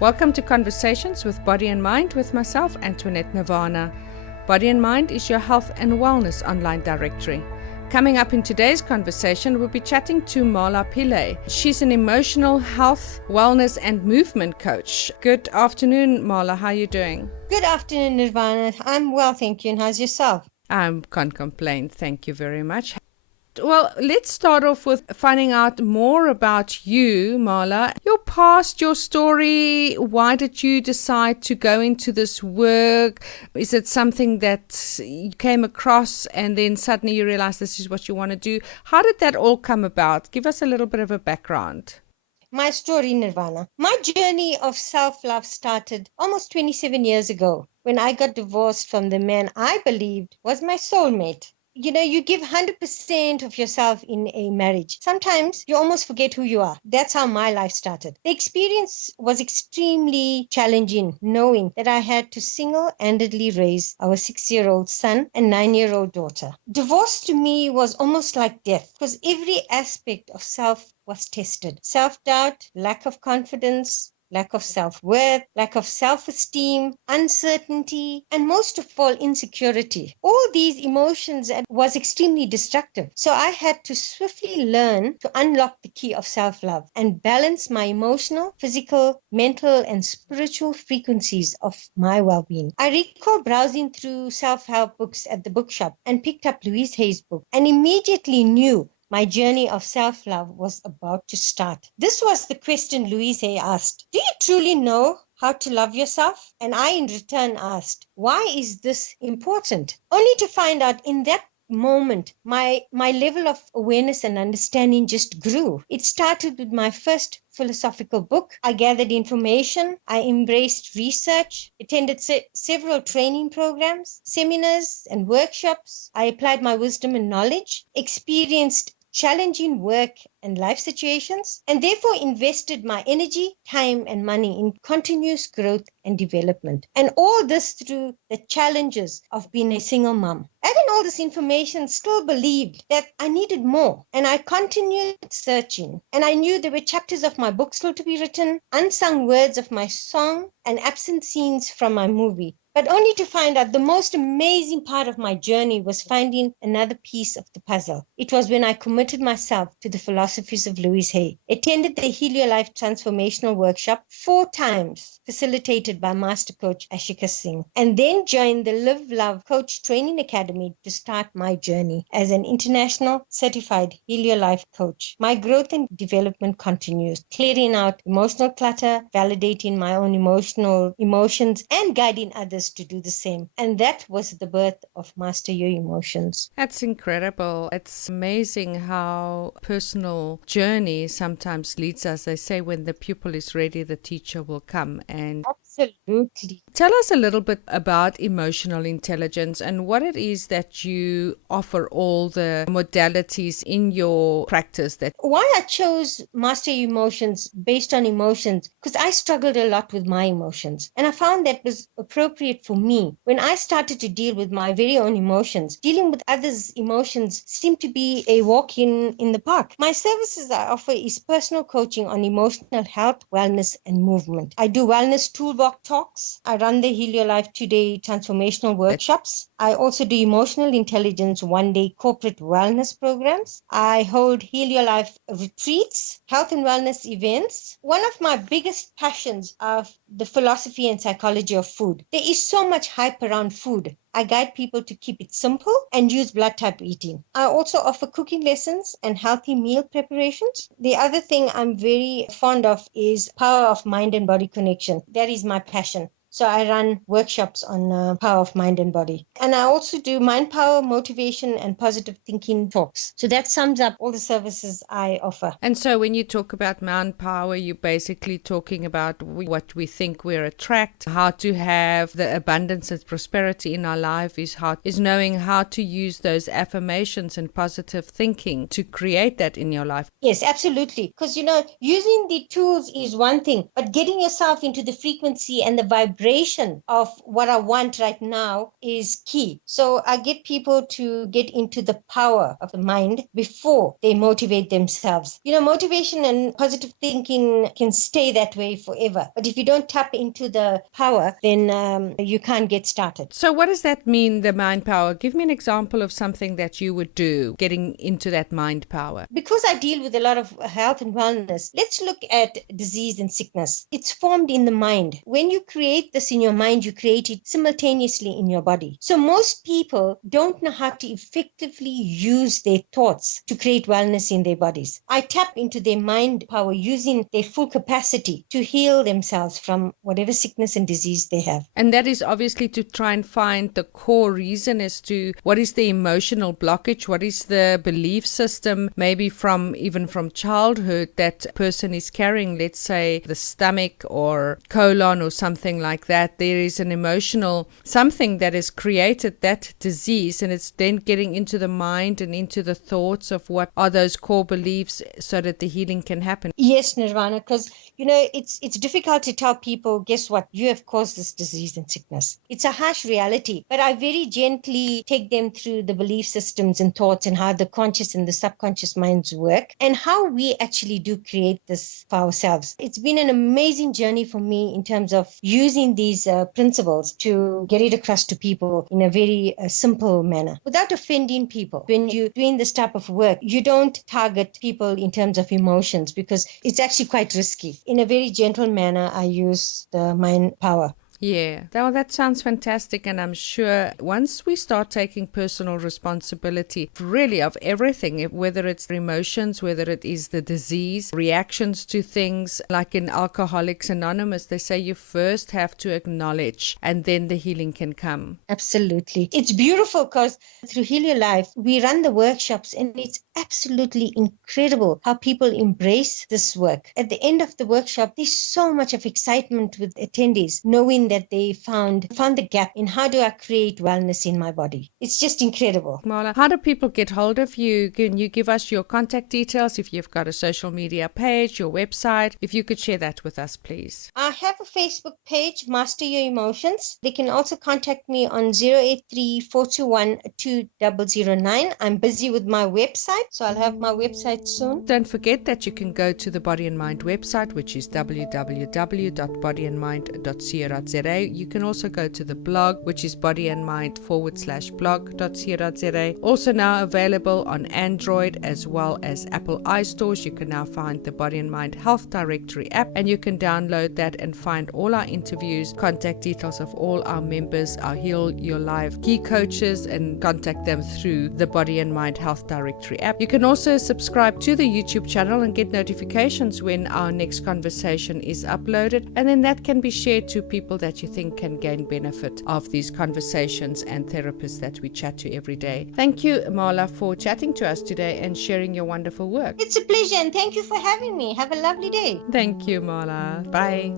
Welcome to Conversations with Body and Mind with myself, Antoinette Nirvana. Body and Mind is your health and wellness online directory. Coming up in today's conversation, we'll be chatting to Marla Pillay. She's an emotional health, wellness and movement coach. Good afternoon, Marla. How are you doing? Good afternoon, Nirvana. I'm well, thank you. And how's yourself? I can't complain. Thank you very much. Well, let's start off with finding out more about you, Marla. Your past, your story. Why did you decide to go into this work? Is it something that you came across and then suddenly you realized this is what you want to do? How did that all come about? Give us a little bit of a background. My story, Nirvana. My journey of self-love started almost 27 years ago when I got divorced from the man I believed was my soulmate. You know, you give 100% of yourself in a marriage. Sometimes you almost forget who you are. That's how my life started. The experience was extremely challenging, knowing that I had to single-handedly raise our 6-year-old son and 9-year-old daughter. Divorce to me was almost like death because every aspect of self was tested. Self-doubt, lack of confidence, lack of self-worth, lack of self-esteem, uncertainty, and most of all, insecurity. All these emotions was extremely destructive. So I had to swiftly learn to unlock the key of self-love and balance my emotional, physical, mental, and spiritual frequencies of my well-being. I recall browsing through self-help books at the bookshop and picked up Louise Hay's book and immediately knew my journey of self-love was about to start. This was the question Louise Hay asked. Do you truly know how to love yourself? And I in return asked, why is this important? Only to find out in that moment, my level of awareness and understanding just grew. It started with my first philosophical book. I gathered information. I embraced research, attended several training programs, seminars and workshops. I applied my wisdom and knowledge, experienced challenging work and life situations, and therefore invested my energy, time, and money in continuous growth and development. And all this through the challenges of being a single mom. Having all this information, still believed that I needed more, and I continued searching. And I knew there were chapters of my book still to be written, unsung words of my song, and absent scenes from my movie. But only to find out the most amazing part of my journey was finding another piece of the puzzle. It was when I committed myself to the philosophies of Louise Hay, attended the Helio Life Transformational Workshop 4 times, facilitated by Master Coach Ashika Singh, and then joined the Live Love Coach Training Academy to start my journey as an international certified Helio Life coach. My growth and development continues, clearing out emotional clutter, validating my own emotions, and guiding others to do the same. And that was the birth of Master Your Emotions. That's incredible. It's amazing how personal journey sometimes leads us. They say when the pupil is ready, the teacher will come. And absolutely. Tell us a little bit about emotional intelligence and what it is that you offer, all the modalities in your practice. Why I chose Master Your Emotions based on emotions, because I struggled a lot with my emotions. And I found that was appropriate for me. When I started to deal with my very own emotions, dealing with others' emotions seemed to be a walk in the park. My services I offer is personal coaching on emotional health, wellness, and movement. I do wellness toolbox talks. I run the Helio Life 2-day transformational workshops. I also do emotional intelligence 1-day corporate wellness programs. I hold Helio Life retreats, health and wellness events. One of my biggest passions are the philosophy and psychology of food. There is so much hype around food. I guide people to keep it simple and use blood type eating. I also offer cooking lessons and healthy meal preparations. The other thing I'm very fond of is power of mind and body connection. That is my passion. So I run workshops on power of mind and body. And I also do mind power, motivation, and positive thinking talks. So that sums up all the services I offer. And so when you talk about mind power, you're basically talking about what we think we're attract, how to have the abundance and prosperity in our life is knowing how to use those affirmations and positive thinking to create that in your life. Yes, absolutely. Because, using the tools is one thing, but getting yourself into the frequency and the vibration vibration of what I want right now is key. So I get people to get into the power of the mind before they motivate themselves. Motivation and positive thinking can stay that way forever. But if you don't tap into the power, then you can't get started. So what does that mean, the mind power? Give me an example of something that you would do, getting into that mind power. Because I deal with a lot of health and wellness, let's look at disease and sickness. It's formed in the mind. When you create this in your mind, you create it simultaneously in your body. So most people don't know how to effectively use their thoughts to create wellness in their bodies. I tap into their mind power using their full capacity to heal themselves from whatever sickness and disease they have. And that is obviously to try and find the core reason as to what is the emotional blockage, what is the belief system, maybe even from childhood, that person is carrying, let's say the stomach or colon or something like that. There is an emotional something that has created that disease, and it's then getting into the mind and into the thoughts of what are those core beliefs so that the healing can happen. Yes, Nirvana, because it's difficult to tell people, guess what, you have caused this disease and sickness. It's a harsh reality, but I very gently take them through the belief systems and thoughts and how the conscious and the subconscious minds work and how we actually do create this for ourselves. It's been an amazing journey for me in terms of using these principles to get it across to people in a very simple manner without offending people. When you're doing this type of work, you don't target people in terms of emotions because it's actually quite risky. In a very gentle manner, I use the mind power. Yeah, that sounds fantastic, and I'm sure once we start taking personal responsibility really of everything, whether it's emotions, whether it is the disease, reactions to things, like in Alcoholics Anonymous, they say you first have to acknowledge and then the healing can come. Absolutely. It's beautiful because through Heal Your Life, we run the workshops and it's absolutely incredible how people embrace this work. At the end of the workshop, there's so much of excitement with attendees, knowing that they found the gap in how do I create wellness in my body. It's just incredible. Marla, how do people get hold of you? Can you give us your contact details, if you've got a social media page, your website? If you could share that with us, please. I have a Facebook page, Master Your Emotions. They can also contact me on 083-421-2009. I'm busy with my website, so I'll have my website soon. Don't forget that you can go to the Body and Mind website, which is www.bodyandmind.co.za. You can also go to the blog, which is bodyandmind.blog.co.za. Also now available on Android as well as Apple iStores. You can now find the Body and Mind Health Directory app, and you can download that and find all our interviews, contact details of all our members, our Heal Your Life key coaches, and contact them through the Body and Mind Health Directory app. You can also subscribe to the YouTube channel and get notifications when our next conversation is uploaded, and then that can be shared to people that you think can gain benefit of these conversations and therapists that we chat to every day. Thank you, Marla, for chatting to us today and sharing your wonderful work. It's a pleasure, and thank you for having me. Have a lovely day. Thank you, Marla. Bye.